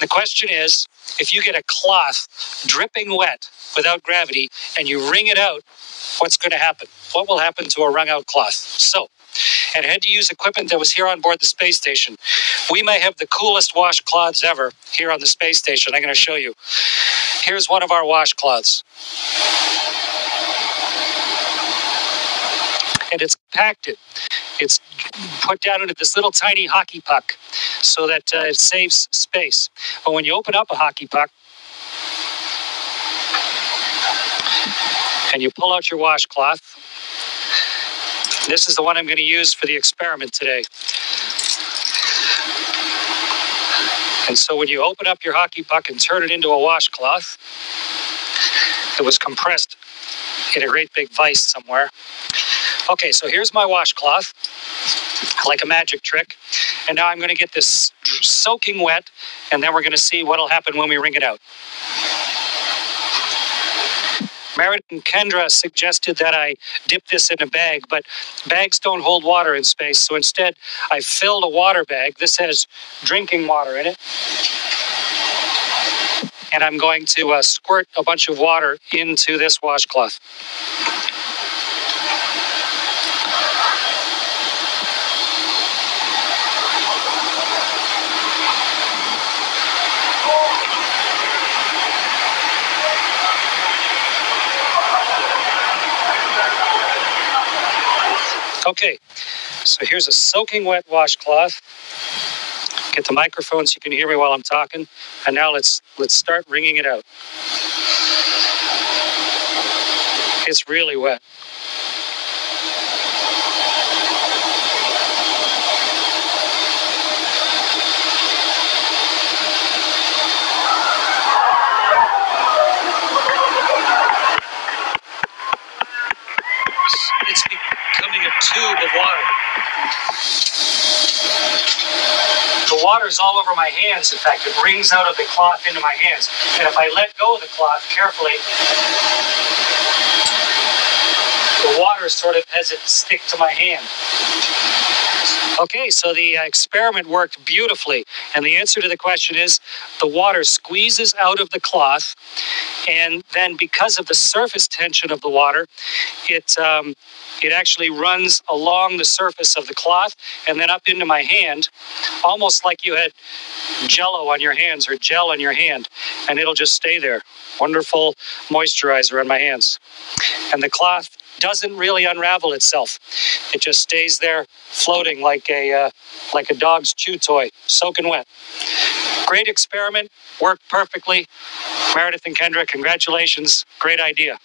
The question is, if you get a cloth dripping wet without gravity and you wring it out, what's going to happen? What will happen to a wrung out cloth? So, and I had to use equipment that was here on board the space station. We may have the coolest washcloths ever here on the space station. I'm going to show you. Here's one of our washcloths. And it's compacted. It's put down into this little tiny hockey puck so that it saves space. But when you open up a hockey puck and you pull out your washcloth, this is the one I'm going to use for the experiment today. And so when you open up your hockey puck and turn it into a washcloth, it was compressed in a great big vise somewhere. Okay, so here's my washcloth, like a magic trick. And now I'm going to get this soaking wet, and then we're going to see what will happen when we wring it out. Meredith and Kendra suggested that I dip this in a bag, but bags don't hold water in space. So instead, I filled a water bag. This has drinking water in it. And I'm going to squirt a bunch of water into this washcloth. Okay, so here's a soaking wet washcloth. Get the microphone so you can hear me while I'm talking. And now let's start wringing it out. It's really wet. It's becoming a tube of water. The water's all over my hands. In fact, it wrings out of the cloth into my hands. And if I let go of the cloth carefully, the water sort of has it stick to my hand. Okay, so the experiment worked beautifully. And the answer to the question is the water squeezes out of the cloth. And then because of the surface tension of the water, it actually runs along the surface of the cloth and then up into my hand, almost like you had Jell-O on your hands or gel on your hand, and it'll just stay there. Wonderful moisturizer on my hands. And the cloth doesn't really unravel itself. It just stays there floating like a dog's chew toy, soaking wet. Great experiment, worked perfectly. Meredith and Kendra, congratulations. Great idea.